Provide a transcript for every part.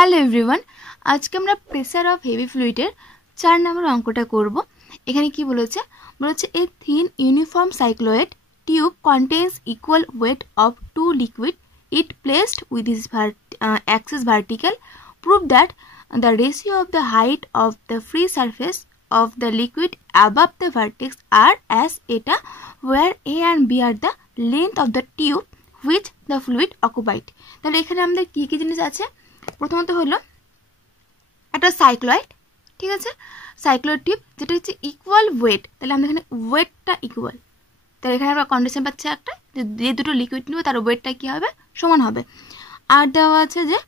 Hello everyone, আজকে আমরা pressure of heavy ফ্লুইডের 4 নম্বর অঙ্কটা করব। এখানে কি বলেছে a thin uniform cycloid tube contains equal weight of two liquid it placed with this axis vertical prove that the ratio of the height of the free surface of the liquid above the vertex are as eta, where A and B are the length of the tube which the fluid occupied। তাহলে এখানে আমাদের কি কি জিনিস আছে? প্রথমত হলো একটা সাইক্লয়েড, ঠিক আছে, সাইক্লয়েড টিউব যেটা হচ্ছে ইকুয়াল ওয়েট। তাহলে আমরা এখানে ওয়েটটা ইকুয়াল, তাহলে এখানে আমরা কন্ডিশন পাচ্ছি একটা যে দুটো লিকুইড নিব তার ওয়েটটা কি হবে, সমান হবে। আর দেওয়া আছে যে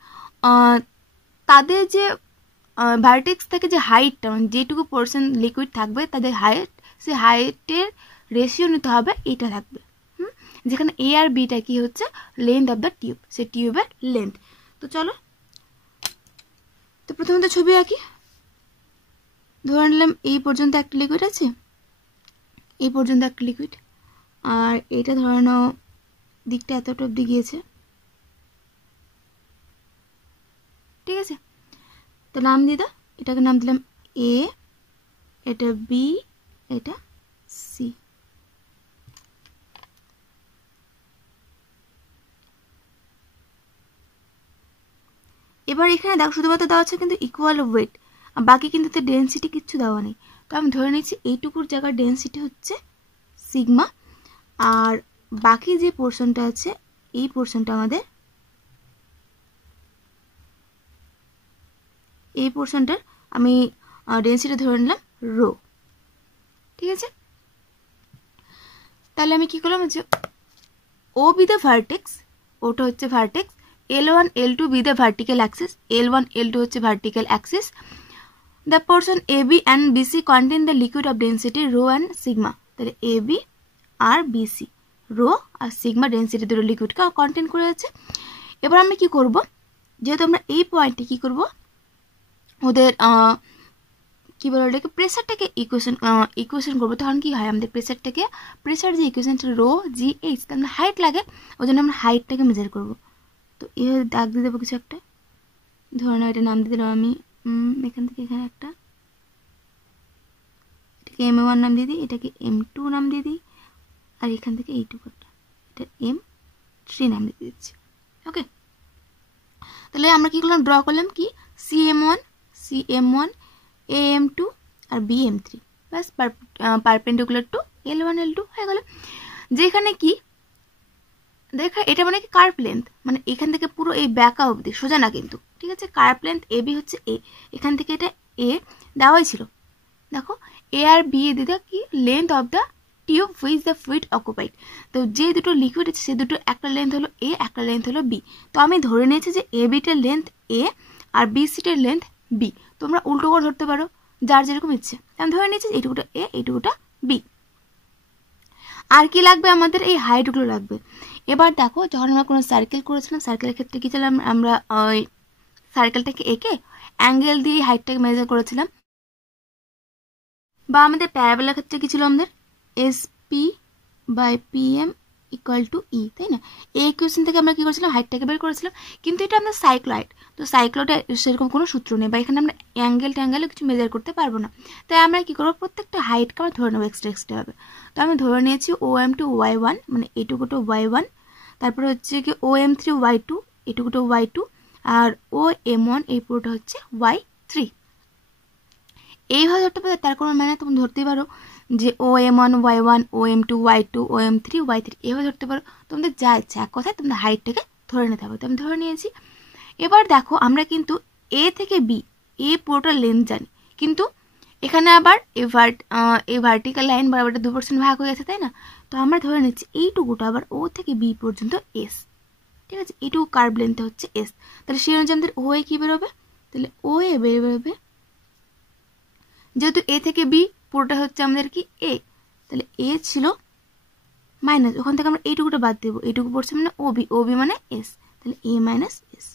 তাদের যে ভার্টেক্স থেকে যে হাইটটা, মানে যেটুকু পোর্শন লিকুইড থাকবে তাদের হাইট, সেই হাইটের রেশিও নিতে হবে, এটা থাকবে। যেখানে এ আর বিটা কি হচ্ছে লেন্থ অফ দ্য টিউব, সেই টিউবের লেন্থ। তো চলো, তো প্রথমত ছবি আঁকি। ধরে নিলাম এই পর্যন্ত একটা লিকুইড আছে, এই পর্যন্ত একটা লিকুইড, আর এটা ধরে নাও দিকটা এতটা অব্দি গিয়েছে, ঠিক আছে। তো নাম দিয়ে দাও, এটাকে নাম দিলাম এ, এটা বি, এটা সি। এবার এখানে দেখো শুধুমাত্র দেওয়া আছে কিন্তু ইকুয়াল ওয়েট, আর বাকি কিন্তু তো ডেন্সিটি কিচ্ছু দেওয়া নেই। তো আমি ধরে নিচ্ছি এইটুকুর জায়গার ডেন্সিটি হচ্ছে সিগমা, আর বাকি যে পোর্শনটা আছে এই পোর্শনটা আমাদের, এই পোর্শনটার আমি ডেন্সিটি ধরে নিলাম রো, ঠিক আছে। তাহলে আমি কি করলাম যে ও বি দ্য ভার্টেক্স, ওটা হচ্ছে vertex, L1 L2 be the vertical axis, L1 L2 হচ্ছে vertical axis, the portion AB and BC contain the liquid of density rho and sigma। তাহলে AB আর BC রো আর সিগমা ডেন্সিটি দুটো লিকুইডকে contain করে আছে। এবার আমরা কি করব, যেহেতু আমরা এই পয়েন্টে কি করব, ওদের কি বলে ওটাকে প্রেসারটাকে ইকুয়েশন করবো। তখন কি হয়, আমাদের প্রেসার যে ইকুয়েশনটা রো জি এইচ, তাহলে হাইট লাগে, ওই জন্য আমরা হাইটটাকে মেজার করবো। তো এভাবে দাগ দিয়ে দেবো কিছু একটা, ধরে নাও এটা নাম দিয়ে দিলাম আমি এখান থেকে এখানে একটা, এটাকে M1 নাম দিয়ে দিই, এটাকে M2 নাম দিয়ে দিই, আর এখান থেকে এইটুকুটা এটা M3 নাম দিয়ে দিচ্ছি। ওকে, তাহলে আমরা কি করলাম, ড্র করলাম কি CM1 AM2 আর BM3, ব্যাস পারপেন্ডিকুলার টু L1 L2 হয়ে গেল। যেখানে কি দেখা এটা মানে কি কার্ভ লেন্থ, মানে এখান থেকে পুরো এই ব্যাকা অবধি সোজা না কিন্তু, ঠিক আছে। কার্ভ লেন্থ এ বি হচ্ছে এ, এখান থেকে এটা এ দেওয়াই ছিল। দেখো এ আর বি এ দিদা কি length of the tube which the fluid occupied. তো যে দুটো লিকুইড আছে সে দুটো একটা লেন্থ হলো এ, একটা লেন্থ হলো বি। তো আমি ধরে নিয়েছি যে এ বিটার লেন্থ এ আর বি সিটার লেন্থ বি। তোমরা উল্টো করে ধরতে পারো, যার যেরকম ইচ্ছে। আমি ধরে নিয়েছি এইটুকুটা এ, এইটুকুটা বি। আর কি লাগবে আমাদের, এই হাইটগুলো লাগবে। এবার দেখো যখন আমরা কোনো সার্কেল করেছিলাম, সার্কেলের ক্ষেত্রে কি ছিলাম, আমরা ওই সার্কেলটাকে এঁকে অ্যাঙ্গেল দিয়ে হাইটটাকে মেজার করেছিলাম। বা আমাদের প্যারাবোলার ক্ষেত্রে কি ছিল, আমাদের SP by PM equal to E, তাই না। এই ইকুয়েশন থেকে আমরা কি করেছিলাম, হাইটটাকে বের করেছিলাম। কিন্তু এটা আমরা সাইক্লয়েড, তো সাইক্লয়েডে সেরকম কোনো সূত্র নেই, বা এখানে আমরা অ্যাঙ্গেলে কিছু মেজার করতে পারবো না। তাই আমরা কি করবো, প্রত্যেকটা হাইটকে আমরা ধরে নেবো এক্সট্রা হবে। তো আমি ধরে নিয়েছি OM2 Y1, মানে এইটুকুটো Y1, তারপরে হচ্ছে কি OM3 Y2, এইটুকুটো Y2, আর OM1 এই পুরোটা হচ্ছে Y3। এইভাবে ধরতে পারো, তার কোনো মানে তুমি ধরতেই পারো যে OM1 Y1, OM2 Y2, OM3 Y3, এইভাবে ধরতে পারো, তোমাদের যা ইচ্ছা। এক কথায় তোমাদের হাইটটাকে ধরে নিতে হবে। তো আমি ধরে নিয়েছি। এবার দেখো আমরা কিন্তু এ থেকে বি এই পুরোটা লেন্থ জানি, কিন্তু এখানে আবার এই ভার্টিক্যাল লাইন বরাবর 2% ভাগ হয়ে গেছে, তাই না। তো আমরা ধরে নিচ্ছি এইটুকুটা আবার ও থেকে বি পর্যন্ত এস, ঠিক আছে। এইটুকু কার্ভ লেন্থ হচ্ছে এস। তাহলে সেই অনুযায়ী আমাদের ও এ কি বেরোবে, তাহলে ও এ বেরোবে, যেহেতু এ থেকে বি পুরোটা হচ্ছে আমাদের কি এ, তাহলে এ ছিল মাইনাস, ওখান থেকে আমরা এইটুকুটা বাদ দেবো, এইটুকু পড়ছে মানে ওবি, ওবি মানে এস, তাহলে এ মাইনাস এস,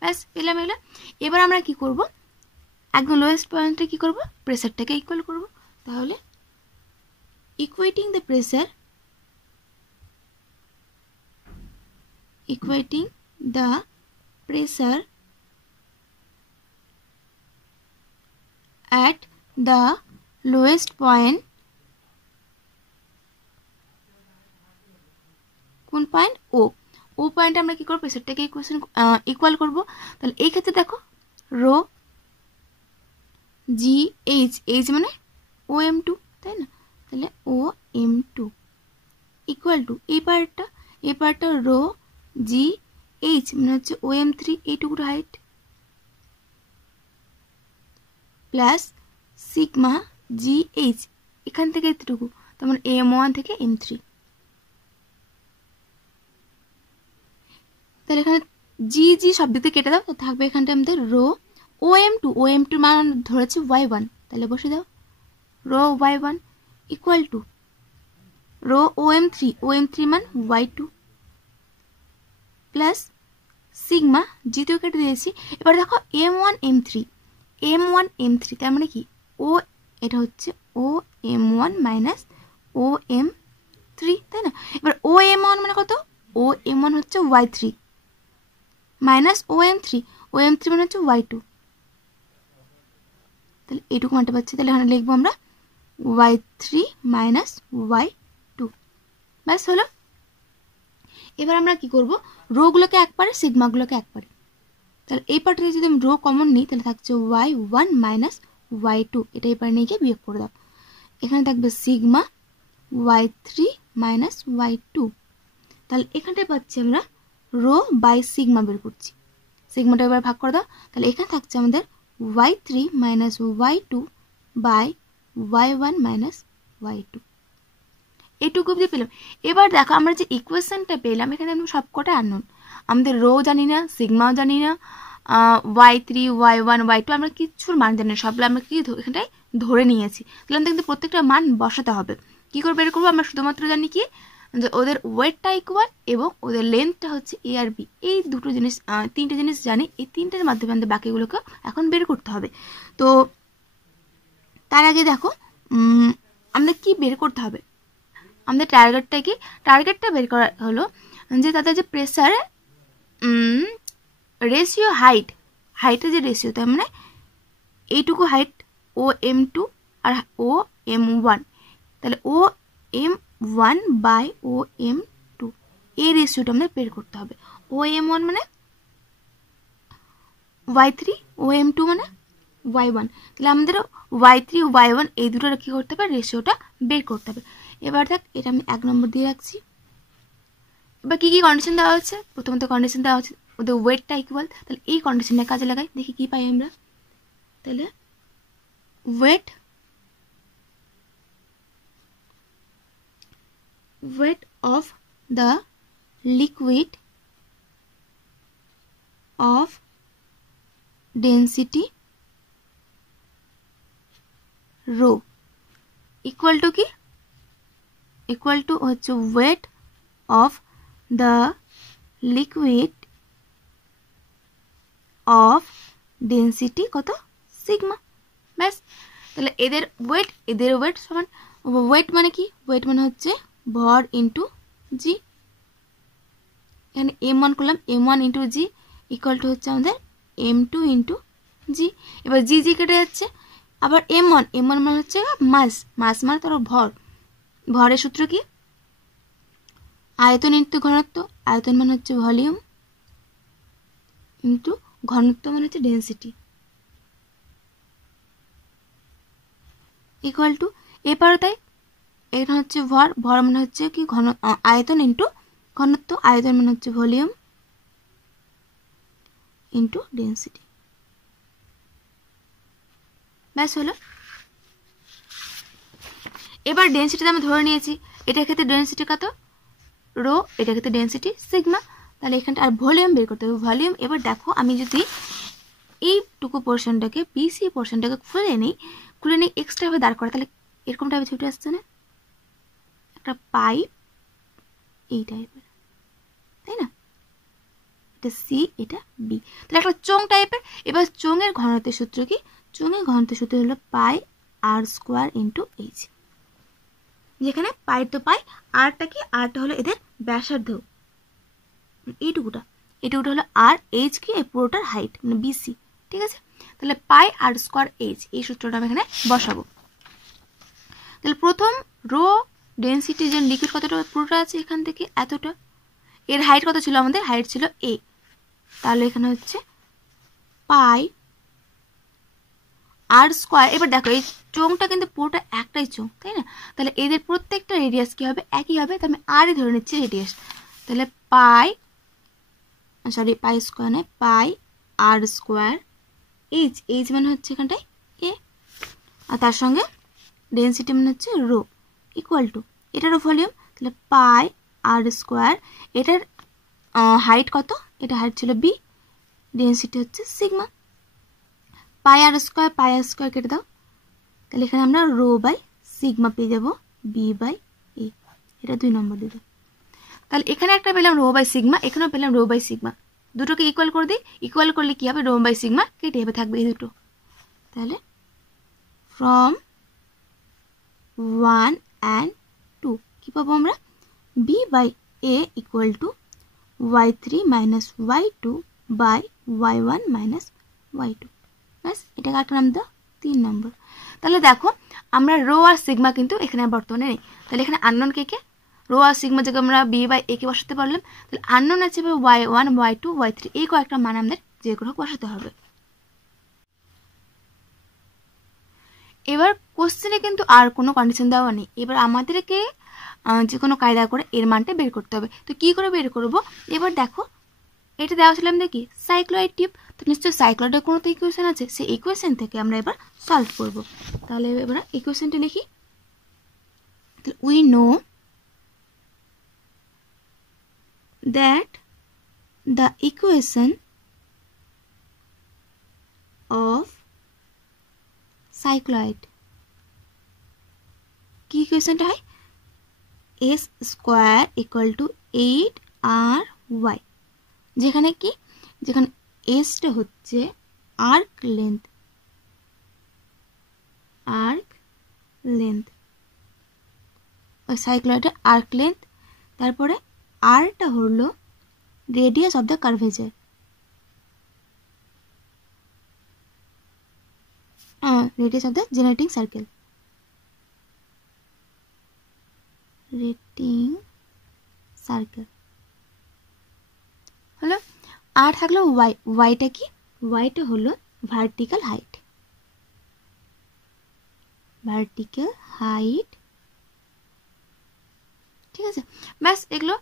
ব্যাস পেলাম এগুলো। এবার আমরা কি করব, একদম লোয়েস্ট পয়েন্টে কি করব, প্রেসারটাকে ইকুয়াল করব। তাহলে equating the pressure, equating the pressure at the lowest point, কোন পয়েন্ট? ও পয়েন্টে আমরা কি করবো? প্রেসারটাকে ইকুয়াল করবো। তাহলে এই ক্ষেত্রে দেখো রো জি এইচ, এইচ মানে ও এম টু, তাই না? তাহলে O M two equal to এই পার্টটা রো জি এইচ মানে হচ্ছে ও এম থ্রি, এইটুকুর height, plus sigma g h এখান থেকে এতটুকু, তার মানে এম ওয়ান থেকে এম থ্রি। তাহলে এখানে জি জি সব দিকে কেটে দাও, তো থাকবে এখানটা আমাদের রো ও এম টু মান ধরেছে ওয়াই ওয়ান, তাহলে বসে দাও rho y one equal to rho ও এম থ্রি মান ওয়াই টু প্লাস সিগমা জিতেও কেটে দিয়েছি। এবার দেখো এম ওয়ান এম থ্রি তার মানে কি ও, এটা হচ্ছে ও এম ওয়ান মাইনাস ও এম থ্রি, তাই না? এবার ও এম ওয়ান মানে কত? ও এম ওয়ান হচ্ছে ওয়াই থ্রি মাইনাস ও এম থ্রি মানে হচ্ছে ওয়াই টু, তাহলে এইটুকু মানতে পারছি। তাহলে এখানে লিখবো আমরা y three minus y two, ব্যাস হলো। এবার আমরা কি করব? রোগুলোকে একবারে, সিগমাগুলোকে একবারে। তাহলে এই পার্টে যদি আমি রো কমন নিই তাহলে থাকছে y one minus y two, এটা এই পারে নিয়ে গিয়ে বিয়োগ করে দাও। এখানে থাকবে sigma y three minus y two, তাহলে এখানটায় পাচ্ছি আমরা রো বাই সিগমা বের করছি। সিগমাটা এবার ভাগ করে দাও, তাহলে এখানে থাকছে আমাদের y three minus y two by y one minus y two, এইটুকু অবধি পেলাম। এবার দেখো আমরা যে ইকুয়েশনটা পেলাম এখানে আমরা সবকটা আননোন, আমাদের রো জানি না, সিগমাও জানি না, y three y one y two আমরা কিছুর মান জানি না, সবগুলো আমরা কি এখানটায় ধরে নিয়েছি। তাহলে আমাদের কিন্তু প্রত্যেকটা মান বসাতে হবে। কি করে বের করবো? আমরা শুধুমাত্র জানি কি যে ওদের ওয়েটটা ইকুয়াল এবং ওদের লেন্থটা হচ্ছে এ আর বি, এই দুটো জিনিস, তিনটে জিনিস জানি। এই তিনটের মাধ্যমে আমাদের বাকিগুলোকে এখন বের করতে হবে। তো তার আগে দেখো আমাদের কি বের করতে হবে, আমাদের টার্গেটটা বের করা হলো যে তাদের যে প্রেসার রেশিও হাইটের যে রেশিও, তার মানে এইটুকু হাইট ও এম টু আর ও এম ওয়ান, তাহলে O M one by O M two, এই রেশিওটা আমাদের বের করতে হবে। ও এম ওয়ান মানে y three, O M two মানে ওয়াই ওয়ান, তাহলে আমাদের ওয়াই থ্রি ওয়াই ওয়ান এই দুটোর কী করতে হবে? রেশিওটা বের করতে হবে। এবার দেখ এটা আমি 1 নম্বর দিয়ে রাখছি। এবার কী কী কন্ডিশন দেওয়া হচ্ছে? প্রথমত কন্ডিশন দেওয়া হচ্ছে ওদের ওয়েটটা ইকুয়াল, তাহলে এই কন্ডিশনটা কাজে লাগাই, দেখি কী পাই আমরা। তাহলে weight of the liquid of density rho equal to কি? equal to হচ্ছে weight of the liquid of density কত? সিগমা, ব্যাস। তাহলে এদের ওয়েট সমান, ওয়েট মানে কি? ওয়েট মানে হচ্ছে ভর ইন্টু জি, এখানে এম ওয়ান করলাম, m one into g equal to হচ্ছে আমাদের এম টু ইন্টু জি। এবার জি জি কেটে যাচ্ছে, আবার এম ওয়ান মানে হচ্ছে মাস মানে তার ভরের সূত্র কি? আয়তন ইন্টু ঘনত্ব, আয়তন মানে হচ্ছে ভলিউম ইন্টু ঘনত্ব মানে হচ্ছে ডেন্সিটি ইকুয়াল টু, এবারও তাই, এখানে হচ্ছে ভর মানে হচ্ছে কি আয়তন ইন্টু ঘনত্ব, আয়তন মানে হচ্ছে ভলিউম ইন্টু ডেন্সিটি, ব্যাস হলো। এবার ডেন্সিটিতে আমি ধরে নিয়েছি, এটার ক্ষেত্রে ডেন্সিটি কত? রো, এটার ক্ষেত্রে ডেন্সিটি সিগমা, তাহলে এখানটা আর ভলিউম বের করতে হবে, ভলিউম। এবার দেখো আমি যদি এইটুকু পোর্শনটাকে বিসি পোর্শনটাকে খুলে নিই এক্সট্রাভাবে দাঁড় করা, তাহলে এরকম টাইপের ছুটে আসছে না? একটা পাইপ এই টাইপের, তাই না? এটা সি, এটা বি, তাহলে একটা চোঙ টাইপের। এবার চোঙের ঘনত্বের সূত্র কি? চোঙের ঘনত্বের সূত্র হলো পাই আর স্কোয়ার ইন্টু এইচ, যেখানে পাই তো পাই, আরটা কি? আরটা হলো এদের ব্যাসার্ধ, এইটুকুটা হলো আর, এইচ কি? এই পুরোটার হাইট মানে বিসি, ঠিক আছে? তাহলে পাই আর স্কোয়ার এইচ, এই সূত্রটা আমি এখানে বসাবো। তাহলে প্রথম রো ডেন্সিটি যে লিকুইড কতটা পুরোটা আছে এখান থেকে এতটা, এর হাইট কত ছিল আমাদের, হাইট ছিল এ, তাহলে এখানে হচ্ছে পাই আর স্কোয়ার। এবার দেখো এই চোঙটা কিন্তু পুরোটা একটাই চোঙ, তাই না, তাহলে এদের প্রত্যেকটা রেডিয়াস কি হবে, একই হবে, তো আমি আরই ধরে নিচ্ছি রেডিয়াস। তাহলে পাই স্কোয়ার নয়, পাই আর স্কোয়ার এইচ, এইচ মানে হচ্ছে এখানটায় এ, আর তার সঙ্গে ডেন্সিটি মানে হচ্ছে রো, ইকুয়াল টু এটারও ভলিউম, তাহলে পাই আর স্কোয়ার, এটার হাইট কত, এটা হাইট ছিল বি, ডেন্সিটি হচ্ছে সিগমা। পাই আর স্কোয়ার কেটে দাও, তাহলে এখানে আমরা রো বাই সিগমা পেয়ে যাবো বি বাই এ, এটা 2 নম্বর দিল। তাহলে এখানে একটা পেলাম রো বাই সিগমা, এখানেও পেলাম রো বাই সিগমা, দুটোকে ইকুয়াল করে দিই, ইকুয়াল করলে কি হবে, রো বাই সিগমা কেটে হবে, থাকবে এই দুটো। তাহলে ফ্রম 1 and 2 কি পাবো আমরা, b by a equal to y3 minus y2 by y1 minus y2, ব্যাস এটাকে একটা নাম দাও 3 নম্বর। তাহলে দেখো আমরা রো আর সিগমা কিন্তু এখানে বর্তমানে নেই, তাহলে এখানে আননোন কে কে, রো আর সিগমা থেকে আমরা বি বাই এ কে বসাতে পারলাম, তাহলে আননোন আছে y1 y2 y3, এই কয়েকটা মান আমাদের যে কোনো বসাতে হবে। এবার কোশ্চেনে কিন্তু আর কোনো কন্ডিশন দেওয়া নেই, এবার আমাদেরকে যে কোনো কায়দা করে এর মানটা বের করতে হবে। তো কি করে বের করব, এবার দেখো এটা দেওয়া ছিল আমাদের কি সাইক্লোয়েড টিউব, তো নিশ্চয়ই সাইক্লোয়েডের কোনো তো ইকুয়েশন আছে, সেই ইকুয়েশন থেকে আমরা এবার সলভ করব। তাহলে এবার ইকুয়েশনটা লিখি, we know that the equation of cycloid, কি ইকুয়েশনটা হয়, S square equal two 8RY, যেখানে কি, যেখানে এসটা হচ্ছে আর্ক লেন্থ, ওই সাইক্লয়েডের আর্ক লেন্থ, তারপরে আরটা হলো radius of the curvature, radius of the generating circle, হলো। আর থাকলো ওয়াই, ওয়াইটা কি, ওয়াইটা হলো ভার্টিক্যাল হাইট, ঠিক আছে, ব্যাস এগুলো।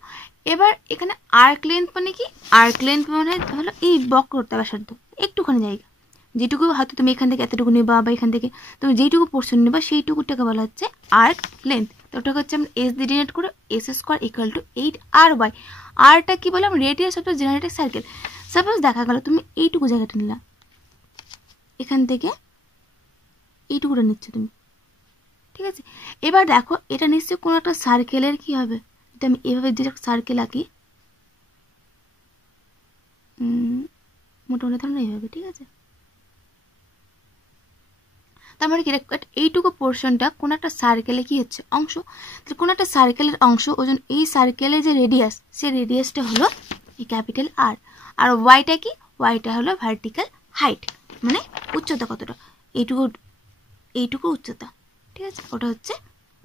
এবার এখানে আর্ক লেন্থ মানে কি, আর্ক লেন্থ মানে হলো এই বক্রতা ব্যাসার্ধ, একটুখানি জায়গা, যেটুকু হয়তো তুমি এখান থেকে এতটুকু নেবা বা এখান থেকে তুমি যেইটুকু পোর্শন নেবা সেইটুকুটাকে বলা হচ্ছে আর্ক লেন্থ। তো ওটাকে হচ্ছে আমরা এস দিয়ে ডিনোট করে S square equal two 8RY, আরটা কি বললাম, radius of the generating circle. Suppose দেখা গেল তুমি এইটুকু জায়গাটা নিলা, এখান থেকে এইটুকুটা নিচ্ছ তুমি, ঠিক আছে। এবার দেখো এটা নিশ্চয়ই কোনো একটা সার্কেলের কি হবে, এটা আমি এভাবে যে সার্কেল আঁকি, মোটামুটি ধরনের এইভাবে, ঠিক আছে। তার মানে কি, এইটুকু পোর্শনটা কোন একটা সার্কেলে কি হচ্ছে অংশ, তাহলে কোন একটা সার্কেলের অংশ, ওজন এই সার্কেলের যে রেডিয়াস, সেই রেডিয়াসটা হলো এই ক্যাপিটাল আর, আর ওয়াইটা কি, ওয়াইটা হলো ভার্টিক্যাল হাইট, মানে উচ্চতা কতটা, এইটুকু উচ্চতা, ঠিক আছে, ওটা হচ্ছে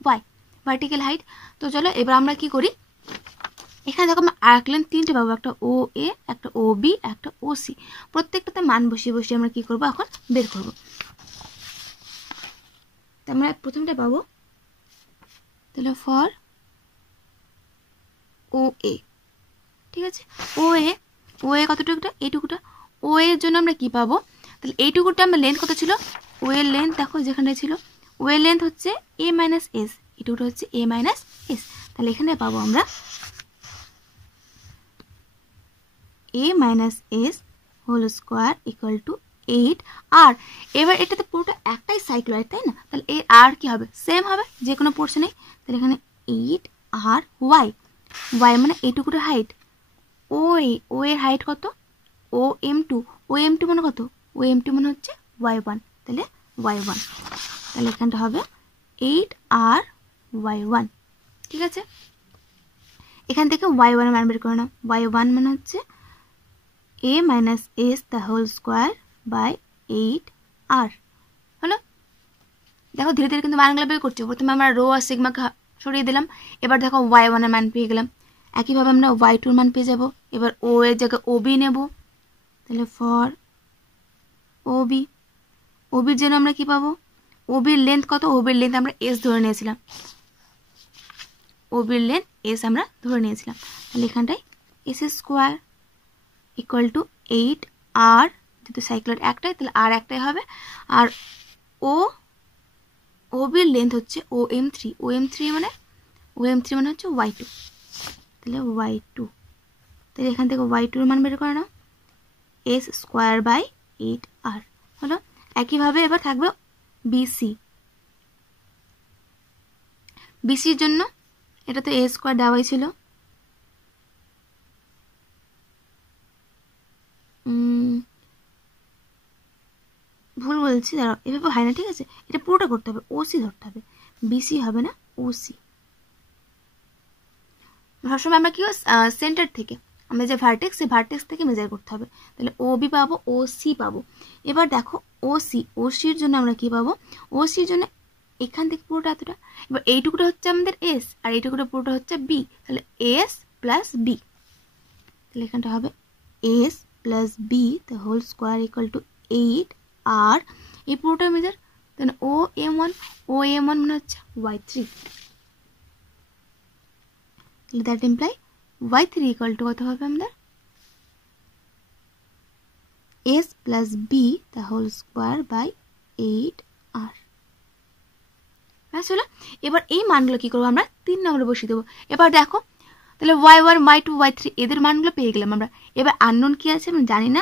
ওয়াই, ভার্টিক্যাল হাইট। তো চলো এবার আমরা কি করি, এখানে দেখো আমরা আর্ক লেন্থ 3টে পাবো, একটা ও এ, একটা ও বি, একটা ও সি, প্রত্যেকটাতে মান বসিয়ে বসিয়ে আমরা কি করবো এখন বের করবো। আমরা প্রথমটা পাবো, তাহলে ফর ও এ, ঠিক আছে, ও এ কতটুকুটা, এইটুকুটা, ও এর জন্য আমরা কি পাবো, তাহলে এইটুকুটা আমরা লেন্থ কত ছিল, ও এর লেন্থ দেখো যেখানে ছিল, ও এর লেন্থ হচ্ছে এ মাইনাস এস, এইটুকুটা হচ্ছে এ মাইনাস এস, তাহলে এখানে পাবো আমরা a minus s whole square equal to 8R। এবার এটাতে পুরোটা একটাই সাইক্লয়েড, তাই না, তাহলে এর আর কি হবে, সেম হবে যে কোনো পোর্শনে, তাহলে এখানে 8RY, ওয়াই মানে এইটুকুটা হাইট, ও এর হাইট কত, OM2 মানে কত, OM2 মানে হচ্ছে Y1, তাহলে Y1, তাহলে এখানটা হবে 8RY1, ঠিক আছে। এখান থেকে Y1 মান বের করে নাও, Y1 মানে হচ্ছে a minus s the whole square by 8r হলো। দেখো ধীরে ধীরে কিন্তু মানগুলো বের করছি। প্রথমে আমরা রো আর সিগমাকে সরিয়ে দিলাম, এবার দেখো y1 এর মান পেয়ে গেলাম। একইভাবে আমরা y2 এর মান পেয়ে যাব। এবার ও এর জায়গায় OB নেব, তাহলে ফর OBর জন্য আমরা কি পাবো, OBর লেন্থ কত, OBর লেন্থ আমরা s ধরে নিয়েছিলাম, OBর লেন্থ s আমরা ধরে নিয়েছিলাম। তাহলে এখানটায় s square equal to 8r, যেহেতু সাইক্লয়েড একটাই তাহলে আর একটাই হবে। আর OBর লেন্থ হচ্ছে OM3 মানে হচ্ছে y2, তাহলে y2, তাহলে এখান থেকে y2 এর মান বের করে নাও, s স্কোয়ার বাই 8r হলো। একইভাবে এবার থাকবে BCর জন্য, এটা তো a স্কোয়ার দেওয়াই ছিল, ভুল বলছি, দাঁড়াও, এভাবে হয় না, ঠিক আছে, এটা পুরোটা করতে হবে, OC ধরতে হবে, BC হবে না, OC। সবসময় আমরা কি সেন্টার থেকে আমরা যে ভার্টেক্স, সেই ভার্টেক্স থেকে মেজার করতে হবে। তাহলে OB পাবো, OC পাবো। এবার দেখো OCর জন্য আমরা কি পাবো, OCর জন্য এখান থেকে পুরোটা এতটা, এবার এইটুকুটা হচ্ছে আমাদের S আর এইটুকুটা পুরোটা হচ্ছে B, তাহলে S প্লাস B, তাহলে এখানটা হবে S plus B the whole square equal to 8r, এই পুরোটা মেজার, তাহলে OM1 মানে হচ্ছে y3, that imply y3 equal to কত হবে আমাদের s plus b the whole square by 8r। আসলে এবার এই মানগুলো কি করবো, আমরা 3 নম্বরে বসিয়ে দেবো। এবার দেখো তাহলে y1 y2 y3 এদের মানগুলো পেয়ে গেলাম আমরা। এবার আননোন কি আছে আমরা জানি না,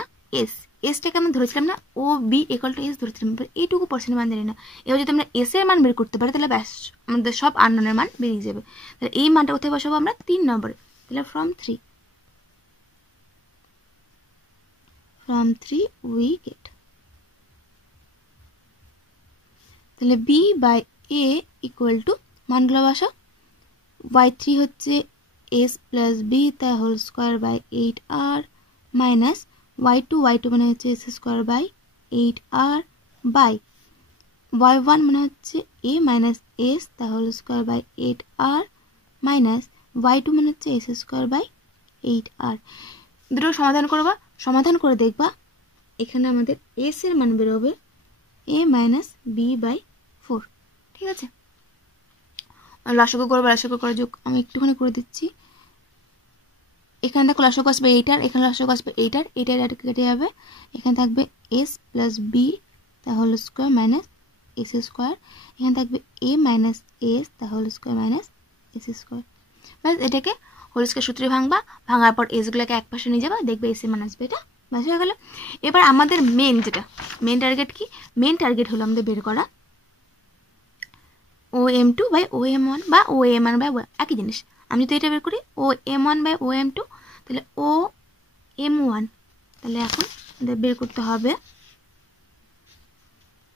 এসটাকে আমরা ধরেছিলাম না, ও বি ইকুয়াল টু এস ধরেছিলাম, এইটুকু পার্সেন্ট মান জানি না। এবার যদি আমরা এস এর মান বের করতে পারি তাহলে ব্যাস আমাদের সব আননোনের মান বেরিয়ে যাবে। তাহলে এই মানটা কোথায় বসাবো আমরা 3 নম্বরে, তাহলে ফ্রম 3 উই গেট, তাহলে b by a equal to মানগুলো বসাও, y3 হচ্ছে s প্লাস বি তার whole square by 8r minus y2 মানে হচ্ছে s square by 8r by y1 মানে হচ্ছে a মাইনাস s তার whole square by 8r minus y2 মানে হচ্ছে s স্কোয়ার বাই 8r। দুটো সমাধান করে দেখবা এখানে আমাদের s এর মান বেরোবে a মাইনাস b বাই 4, ঠিক আছে। লসাগু করে যোগ আমি একটুখানি করে দিচ্ছি। এখানে দেখো লসাগু আসবে 8r, এখানে লসাগু আসবে 8r, কেটে যাবে, এখানে থাকবে s প্লাস b তা whole square minus s square, এখানে থাকবে a মাইনাস s তা whole square minus s square. ব্যাস এটাকে হোল স্কোয়ার সূত্রে ভাঙার পর s গুলোকে এক পাশে নিয়ে যাবা, দেখবে s এর মান আসবে, এটা ব্যাস হয়ে গেল। এবার আমাদের মেন টার্গেট কি, মেন টার্গেট হলো আমাদের বের করা OM2 বাই OM1 বা OM1 বাই একই জিনিস। আমি যদি এটা বের করি OM1 বাই OM2, তাহলে OM1, তাহলে এখন আমাদের বের করতে হবে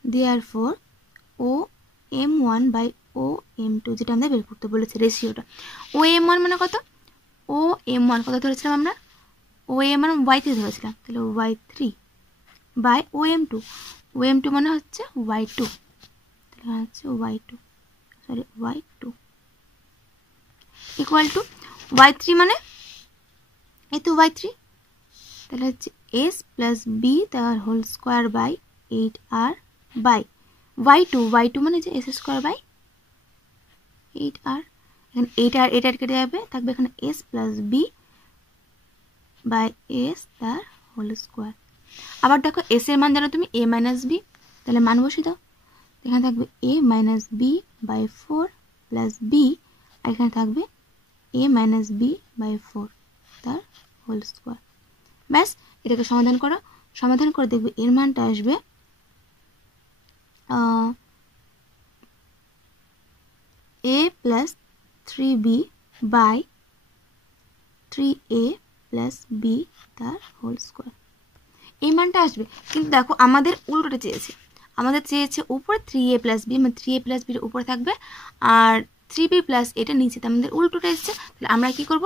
therefore OM1 বাই OM2, যেটা আমরা বের করতে বলেছি রেশিওটা। OM1 মানে কত, OM1 কত ধরেছিলাম আমরা, OM1 y3 ধরেছিলাম, তাহলে y3 বাই OM2 মানে হচ্ছে y2, তাহলে হচ্ছে y2 ইকুয়াল টু y3 মানে এই তো y3, তাহলে হচ্ছে s প্লাস b তার whole square by 8r by y2 মানে যে s স্কোয়ার বাই 8r, এখানে 8r কেটে যাবে, থাকবে এখানে s plus b by s তার হোল স্কোয়ার। আবার দেখো s এর মান জানো তুমি a মাইনাস b, তাহলে মান বসিয়ে দাও, এখানে থাকবে a minus b by 4 plus b, আর এখানে থাকবে a মাইনাস b বাই 4 তার হোল স্কোয়ার। ব্যাস এটাকে সমাধান করে দেখবে এর মানটা আসবে a plus 3b by 3a plus b তার হোল স্কোয়ার, এই মানটা আসবে। কিন্তু দেখো আমাদের উল্টোটা চেয়েছে উপরে 3a প্লাস b, মানে 3a প্লাস b উপরে থাকবে আর 3b প্লাস এটা নিচে, আমাদের উল্টোটা এসছে। তাহলে আমরা কি করব,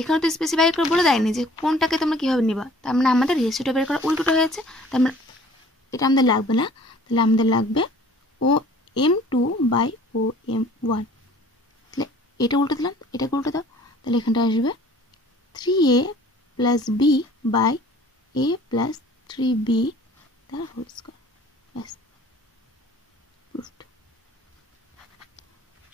এখানে তো স্পেসিফাই করে বলে দেয়নি যে কোনটাকে তোমরা কিভাবে নিবা, তার মানে আমাদের রেশিওটা বের করা উল্টোটা হয়েছে, তার মানে এটা আমাদের লাগবে না, তাহলে আমাদের লাগবে OM2/OM1। তাহলে এটা উল্টে দিলাম, এটাকে উল্টে দাও, তাহলে এখানটা আসবে 3A + B/A + 3B তার হোল স্কয়ার। ব্যাস,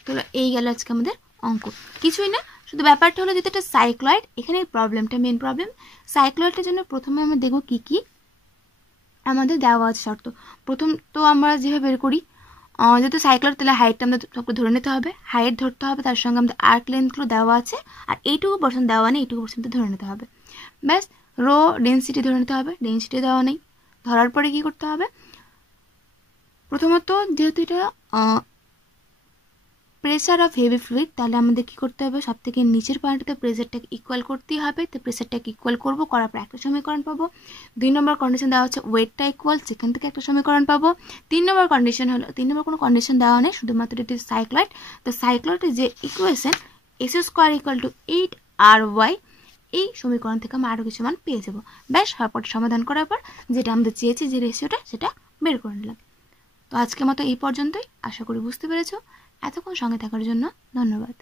তাহলে এই গেল আজকে আমাদের অঙ্ক। কিছুই না, শুধু ব্যাপারটা হলো যেটা একটা সাইক্লয়েড, এখানে প্রবলেমটা মেন প্রবলেম। সাইক্লয়েডের জন্য প্রথমে আমরা দেখব কি কি আমাদের দেওয়া আছে শর্ত। প্রথম তো আমরা যেভাবে বের করি, যেহেতু সাইক্লয়েড, তাহলে হাইটটা আমাদের সবকে ধরে নিতে হবে, হাইট ধরতে হবে, তার সঙ্গে আমাদের আর্ক লেন্থগুলো দেওয়া আছে, আর এইটুকু পার্সেন্ট দেওয়া নেই, এইটুকু পার্সেন্ট ধরে নিতে হবে। ব্যাস, রো ডেন্সিটি ধরে নিতে হবে, ডেন্সিটি দেওয়া নেই। ধরার পরে কি করতে হবে, প্রথমত যেহেতু এটা প্রেসার অফ হেভি ফ্লুইড, তাহলে আমাদের কি করতে হবে, সব থেকে নিচের পয়েন্টটাতে প্রেসারটাকে ইকুয়াল করতেই হবে। তো প্রেসারটাকে ইকুয়াল করবো, করার পর একটা সমীকরণ পাবো। 2 নম্বর কন্ডিশন দেওয়া হচ্ছে ওয়েটটা ইকুয়াল, সেখান থেকে একটা সমীকরণ পাবো। 3 নম্বর কন্ডিশন হলো, 3 নম্বর কোনো কন্ডিশন দেওয়া নেই, শুধুমাত্র এটি সাইক্লয়েড। তো সাইক্লয়েডের যে ইকুয়েশন S² = 8RY, এই সমীকরণ থেকে আমরা আরও কিছু মান পেয়ে যাবো। ব্যাস, হরপটে সমাধান করার পর যেটা আমাদের চেয়েছি যে রেশিওটা, সেটা বের করে নিলাম। তো আজকের মতো এই পর্যন্তই, আশা করি বুঝতে পেরেছো। এতক্ষণ সঙ্গে থাকার জন্য ধন্যবাদ।